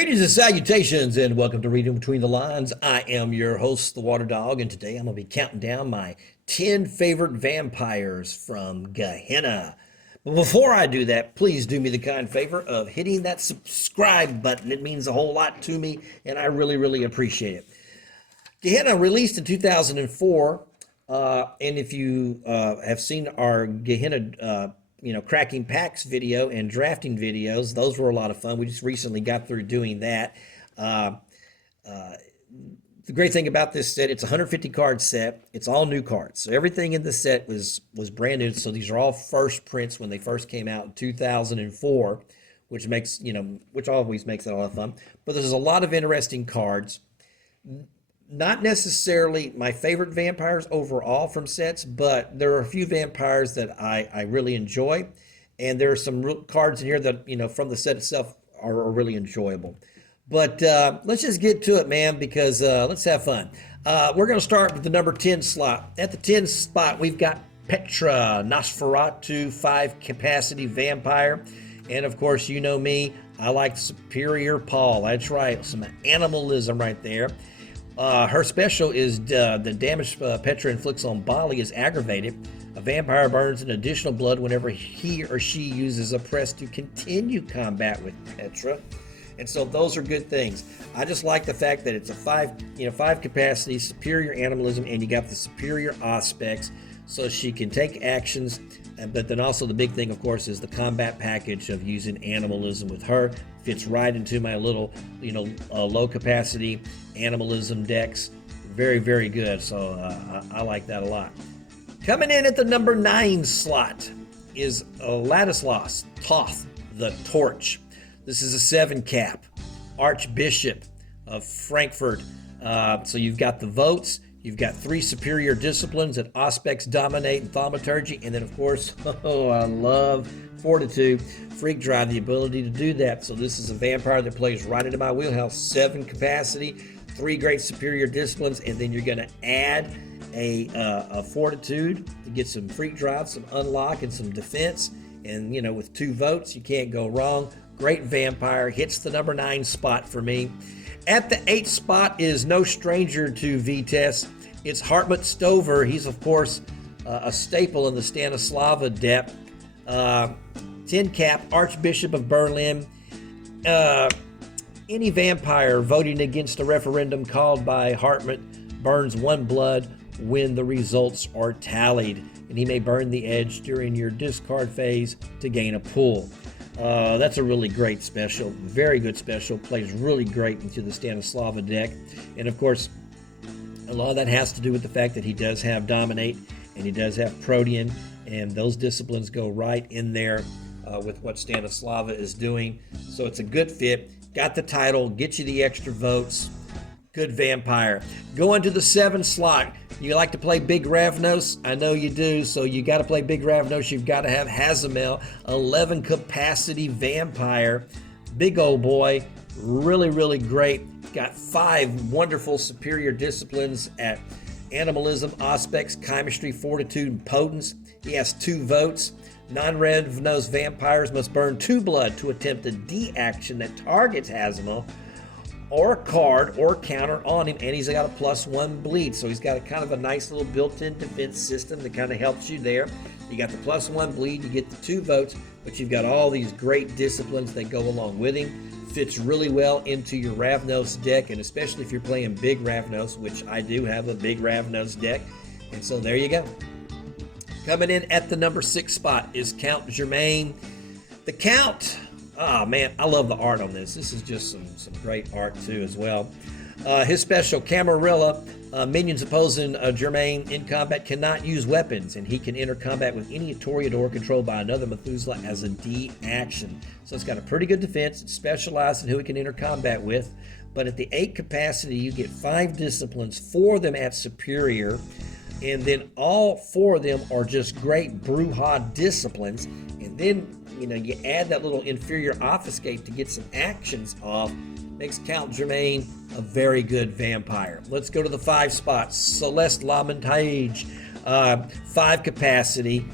Greetings and salutations, and welcome to Reading Between the Lines. I am your host, the Water Dog, and today I'm going to be counting down my 10 favorite vampires from Gehenna. But before I do that, please do me the kind favor of hitting that subscribe button. It means a whole lot to me, and I really appreciate it. Gehenna released in 2004, and if you have seen our Gehenna cracking packs video and drafting videos, those were a lot of fun. We just recently got through doing that. The great thing about this set, it's a 150 card set. It's all new cards. So everything in the set was brand new. So these are all first prints when they first came out in 2004, which makes, which always makes it a lot of fun. But there's a lot of interesting cards. Not necessarily my favorite vampires overall from sets, but there are a few vampires that I really enjoy. And there are some cards in here that, from the set itself are really enjoyable. But let's just get to it, man, because let's have fun. We're going to start with the number 10 slot. At the 10 spot, we've got Petra, Nosferatu 5 capacity vampire. And of course, you know me, I like Superior Paul. That's right, some animalism right there. Her special is the damage Petra inflicts on Bali is aggravated. A vampire burns an additional blood whenever he or she uses a press to continue combat with Petra. And so those are good things. I just like the fact that it's a 5 capacity, superior animalism, and you got the superior aspects, so she can take actions. But then also the big thing, of course, is the combat package of using animalism with her. Fits right into my little, low capacity animalism decks. Very good. So I like that a lot. Coming in at the number 9 slot is Ladislaus Toth, the Torch. This is a 7 cap, Archbishop of Frankfurt. So you've got the votes. You've got 3 superior disciplines that aspects dominate and thaumaturgy. And then, of course, I love Fortitude, Freak Drive, the ability to do that. So this is a vampire that plays right into my wheelhouse. 7 capacity, 3 great superior disciplines, and then you're going to add a Fortitude to get some Freak Drive, some unlock, and some defense. And, with 2 votes, you can't go wrong. Great vampire, hits the number 9 spot for me. At the 8th spot is no stranger to VTES. It's Hartmut Stover. He's, of course, a staple in the Stanislava deck. 10 cap, Archbishop of Berlin. Any vampire voting against a referendum called by Hartmut burns 1 blood when the results are tallied. And he may burn the edge during your discard phase to gain a pull. That's a really great special, very good special, plays really great into the Stanislava deck. And of course, a lot of that has to do with the fact that he does have Dominate and he does have Protean, and those disciplines go right in there with what Stanislava is doing. So it's a good fit, got the title, get you the extra votes, good vampire. Going to the 7 slot. You like to play Big Ravnos? I know you do, so you got to play Big Ravnos. You've got to have Hazamel, 11 capacity vampire. Big old boy, really great. Got 5 wonderful superior disciplines at Animalism, Aspects, Chemistry, Fortitude, and Potence. He has 2 votes. Non-Ravnos vampires must burn 2 blood to attempt a D-action that targets Hazamel, or a card or counter on him, and he's got a +1 bleed. So he's got a kind of a nice little built-in defense system that kind of helps you there. You got the +1 bleed, you get the 2 votes, but you've got all these great disciplines that go along with him. Fits really well into your Ravnos deck, and especially if you're playing Big Ravnos, which I do have a Big Ravnos deck. And so there you go. Coming in at the number 6 spot is Count Germain. The Count, oh man, I love the art on this. This is just some great art too as well. His special, Camarilla, minions opposing Germain in combat cannot use weapons, and he can enter combat with any Toreador controlled by another Methuselah as a D action. So it's got a pretty good defense. It's specialized in who it can enter combat with. But at the 8 capacity, you get 5 disciplines, 4 of them at superior, and then all 4 of them are just great Bruja disciplines. And then you add that little inferior obfuscate to get some actions off. Makes Count Germain a very good vampire. Let's go to the 5 spots. Celeste Lamentage, 5 capacity,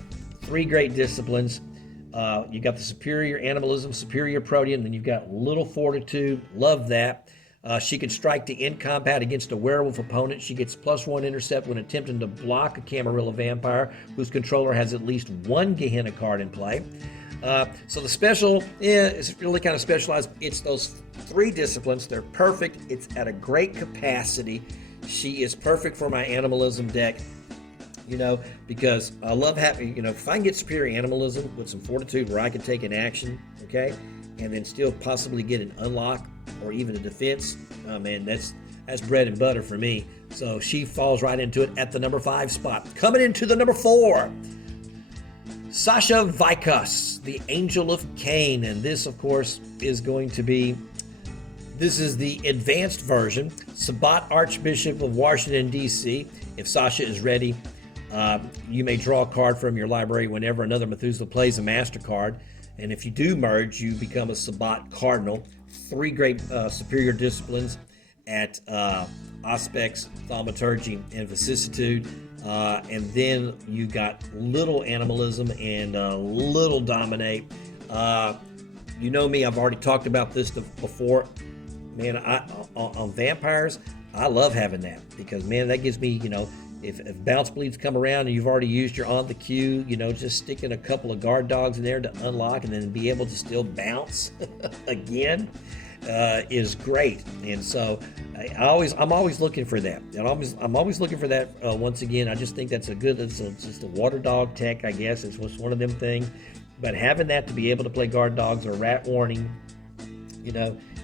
3 great disciplines. You got the superior animalism, superior protean, then you've got little fortitude. Love that. She can strike the end combat against a werewolf opponent. She gets +1 intercept when attempting to block a Camarilla vampire whose controller has at least one Gehenna card in play. So the special, is really kind of specialized. It's those 3 disciplines. They're perfect. It's at a great capacity. She is perfect for my animalism deck, because I love having, if I can get superior animalism with some fortitude where I can take an action, okay, and then still possibly get an unlock or even a defense, oh man, that's bread and butter for me. So she falls right into it at the number 5 spot. Coming into the number 4, Sasha Vikas, the Angel of Cain. And this, of course, is going to be, this is the advanced version. Sabbat, Archbishop of Washington, D.C. If Sasha is ready, you may draw a card from your library whenever another Methuselah plays a master card. And if you do merge, you become a Sabbat Cardinal. 3 great superior disciplines at Aspects, Thaumaturgy, and Vicissitude. And then you got little animalism and little dominate. You know me, I've already talked about this before. Man, on vampires, I love having that because, man, that gives me, if bounce bleeds come around and you've already used your on the queue, just sticking a couple of guard dogs in there to unlock and then be able to still bounce again is great. And so I'm always looking for that. And I'm always looking for that. Once again, I just think that's just a water dog tech, I guess. It's one of them things. But having that to be able to play guard dogs or rat warning,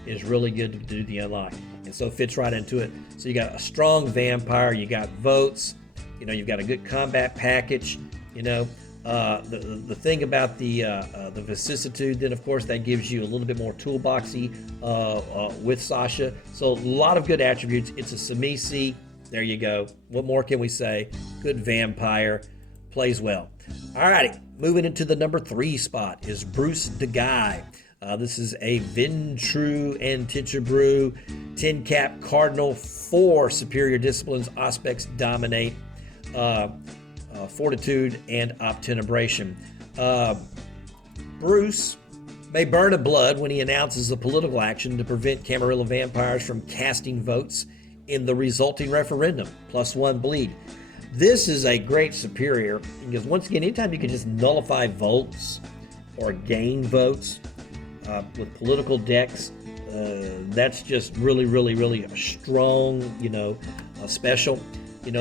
is really good to do the unlock. And so it fits right into it. So you got a strong vampire, you got votes, you've got a good combat package, the thing about the vicissitude, then of course that gives you a little bit more toolboxy with Sasha. So a lot of good attributes. It's a Samisi. There you go. What more can we say? Good vampire, plays well. All righty, moving into the number 3 spot is Bruce DeGuy. This is a Ventru and Titcherbrew 10-cap Cardinal, 4 superior disciplines, aspects, dominate, fortitude, and obtenebration. Bruce may burn a blood when he announces a political action to prevent Camarilla vampires from casting votes in the resulting referendum, +1 bleed. This is a great superior because, once again, anytime you can just nullify votes or gain votes, with political decks, that's just really, really, really a strong, special.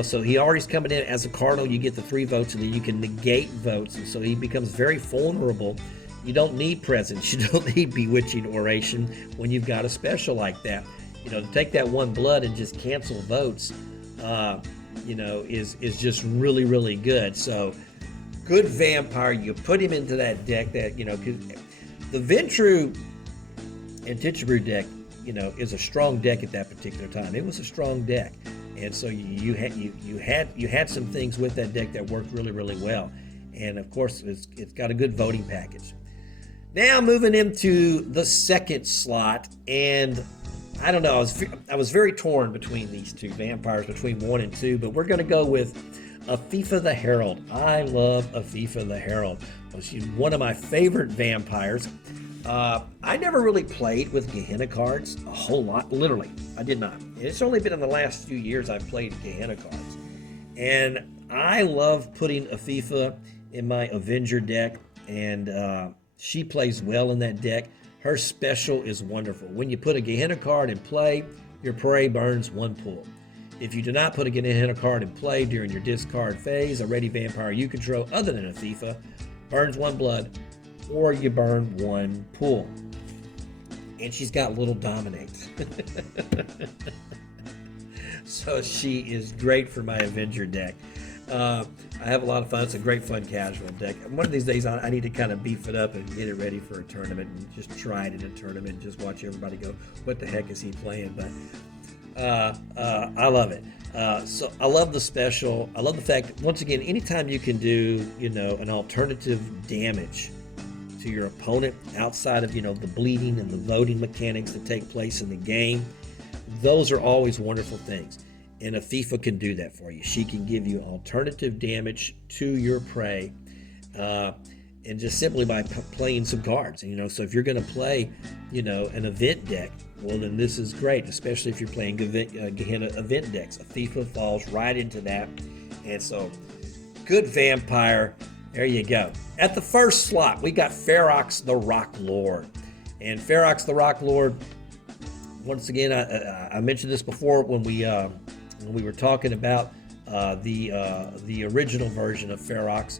So he already's coming in as a Cardinal. You get the 3 votes, and then you can negate votes, and so he becomes very vulnerable. You don't need presence. You don't need bewitching oration when you've got a special like that. To take that 1 blood and just cancel votes, is just really, really good. So good vampire. You put him into that deck that, the Ventru and Titcherbrew deck, is a strong deck at that particular time. It was a strong deck, and so you had some things with that deck that worked really, really well. And of course, it's got a good voting package. Now moving into the 2nd slot, and I don't know, I was very torn between these 2 vampires, between 1 and 2, but we're going to go with Afifa the Herald. I love Afifa the Herald. She's one of my favorite vampires. I never really played with Gehenna cards a whole lot. Literally, I did not. It's only been in the last few years I've played Gehenna cards. And I love putting Afifa in my Avenger deck, and she plays well in that deck. Her special is wonderful. When you put a Gehenna card in play, your prey burns 1 pool. If you do not put a Gehenna card in play during your discard phase, a ready vampire you control other than Afifa burns 1 blood, or you burn 1 pool. And she's got little dominate. So she is great for my Avenger deck. I have a lot of fun. It's a great fun casual deck. One of these days I need to kind of beef it up and get it ready for a tournament and just try it in a tournament and just watch everybody go, what the heck is he playing? But I love it. So I love the special. I love the fact, once again, anytime you can do, an alternative damage to your opponent outside of, the bleeding and the voting mechanics that take place in the game, those are always wonderful things. And Afifa can do that for you. She can give you alternative damage to your prey. and just simply by playing some cards. You know, so if you're going to play, you know, an event deck, well, then this is great, especially if you're playing Gehenna event decks. A Thief falls right into that. And so, good vampire. There you go. At the first slot, we got Ferox the Rock Lord. And Ferox the Rock Lord, once again, I mentioned this before when we were talking about the original version of Ferox,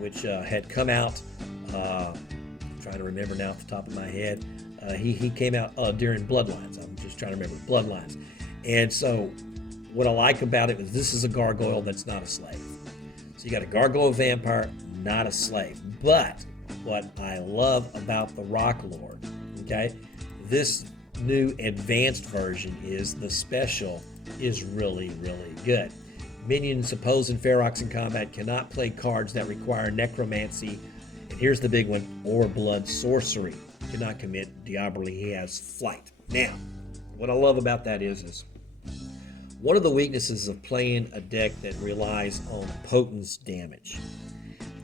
which had come out. I'm trying to remember now off the top of my head. He came out during Bloodlines. I'm just trying to remember Bloodlines. And so what I like about it is this is a gargoyle that's not a slave. So you got a gargoyle vampire, not a slave. But what I love about the Rock Lord, okay, this new advanced version is the special is really, really good. Minions opposed in Ferox in combat cannot play cards that require necromancy, and here's the big one, or blood sorcery. Cannot commit diablerie. He has flight. Now, what I love about that is one of the weaknesses of playing a deck that relies on potence damage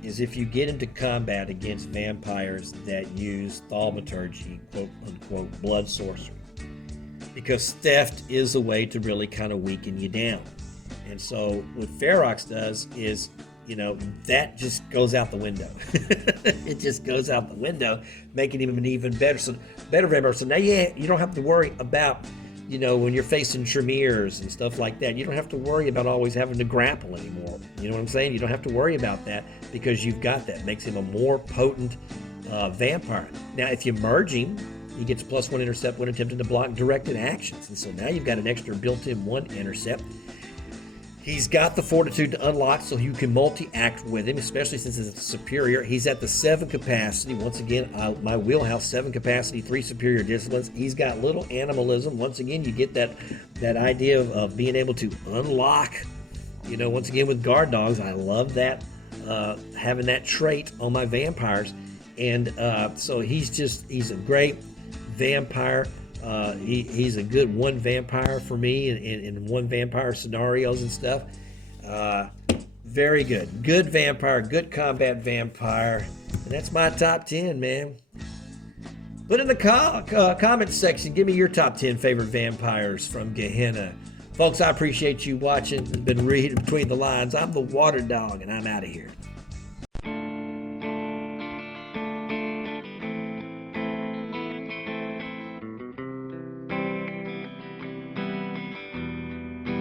is if you get into combat against vampires that use thaumaturgy, quote unquote, blood sorcery. Because theft is a way to really kind of weaken you down. And so what Ferox does is, you know, that just goes out the window. It just goes out the window, making him an even better vampire. So now you don't have to worry about, you know, when you're facing Tremors and stuff like that, you don't have to worry about always having to grapple anymore. You know what I'm saying? You don't have to worry about that because you've got that. Makes him a more potent vampire. Now, if you merge him, he gets +1 intercept when attempting to block directed actions. And so now you've got an extra built-in 1 intercept. He's got the fortitude to unlock so you can multi-act with him, especially since it's superior. He's at the 7 capacity. Once again, my wheelhouse, 7 capacity, 3 superior disciplines. He's got little animalism. Once again, you get that idea of being able to unlock, you know, once again with guard dogs. I love that, having that trait on my vampires. And so he's a great vampire. He's a good 1 vampire for me in 1 vampire scenarios and stuff. Very good. Good vampire, good combat vampire. And that's my top 10, man. Put in the comments section, give me your top 10 favorite vampires from Gehenna. Folks, I appreciate you watching. It's been reading between the lines. I'm the Water Dog, and I'm out of here.